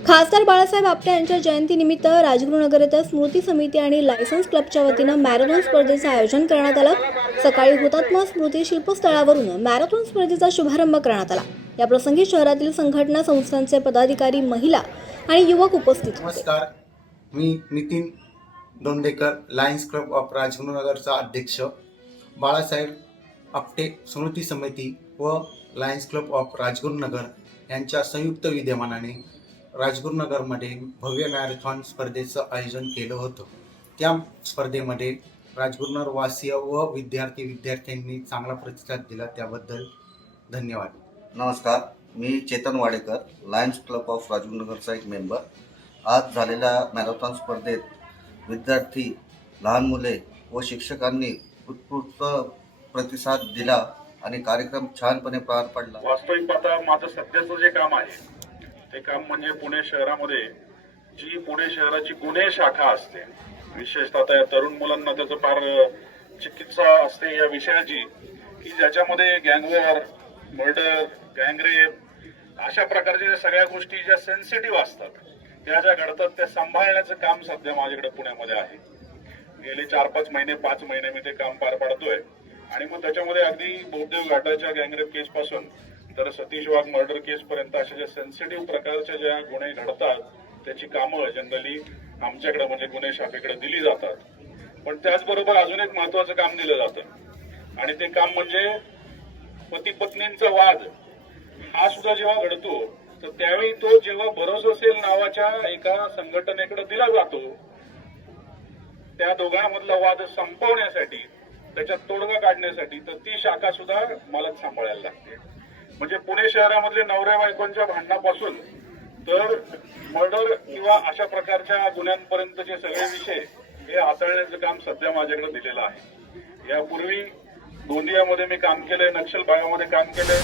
खासदार बाळासाहेब आपटे यांच्या जयंतीनिमित्त राजगुरुनगर येथे स्मृती समिती आणि लायसन्स क्लबच्या वतीनं मॅरेथॉन स्पर्धेचं आयोजन करण्यात आलं। सकाळी हुतात्मा स्मृती शिल्पस्थळावरून मॅरेथॉन स्पर्धेचा शुभारंभ करण्यात आला। या प्रसंगी शहरातील संघटना संस्थांचे पदाधिकारी, महिला आणि युवक उपस्थित होते। नमस्कार, मी नितीन दोंडेकर, लायन्स क्लब ऑफ राजगुरुनगरचा अध्यक्ष। बाळासाहेब आपटे स्मृती समिती व लायन्स क्लब ऑफ राजगुरुनगर यांच्या संयुक्त विद्यमानाने राजगुरुनगरमध्ये भव्य मॅरेथॉन स्पर्धेचं आयोजन केलं होतं। त्या स्पर्धेमध्ये राजगुरुनगर वासीय व विद्यार्थ्यांनी चांगला प्रतिसाद दिला, त्याबद्दल धन्यवाद। नमस्कार, मी Chetan Wadekar, Lions Club of राजगुरुनगरचा एक मेंबर। आज झालेल्या मॅरेथॉन स्पर्धेत विद्यार्थी, लहान मुले व शिक्षकांनी उत्स्फूर्त प्रतिसाद दिला आणि कार्यक्रम छानपणे पार पडला। वास्तविक पाहता माझं सध्याचं जे काम आहे ते काम म्हणजे पुणे शहरामध्ये जी पुणे शहराची गुन्हे शाखा असते, विशेषतः आता या तरुण मुलांना त्याचं फार चिकित्सा असते या विषयाची, की ज्याच्यामध्ये गँगवॉर, मर्डर, गँगरेप अशा प्रकारच्या सगळ्या गोष्टी ज्या सेन्सिटिव्ह असतात त्या ज्या घडतात त्या सांभाळण्याचं काम सध्या माझ्याकडे पुण्यामध्ये आहे। गेले 4-5 महिने 5 महिने मी ते काम पार पाडतोय आणि मग त्याच्यामध्ये अगदी बौद्धदेव घाटाच्या गँगरेप केस पासून तर सतीश वाघ मर्डर केस पर्यंत अशा ज्या सेन्सिटिव्ह प्रकारच्या ज्या गुन्हे घडतात त्याची कामं जनरली आमच्याकडे म्हणजे गुन्हे शाखेकडे दिली जातात। पण त्याचबरोबर अजून एक महत्वाचं काम दिलं जातं आणि ते काम म्हणजे पती पत्नींचा वाद हा सुद्धा जेव्हा घडतो तर त्यावेळी तो जेव्हा भरोसा सेल नावाच्या एका संघटनेकडे दिला जातो, त्या दोघांमधला वाद संपवण्यासाठी, त्याच्यात तोडगा काढण्यासाठी तर ती शाखा सुद्धा मलाच सांभाळायला लागते। म्हणजे पुणे शहरामधले नवऱ्या बायकोंच्या भांडणापासून तर मर्डर किंवा अशा प्रकारच्या गुन्ह्यांपर्यंतचे सगळे विषय हे हाताळण्याचं काम सध्या माझ्याकडे दिलेलं आहे। यापूर्वी गोंदियामध्ये मी काम केलंय, नक्षल भागामध्ये काम केलंय।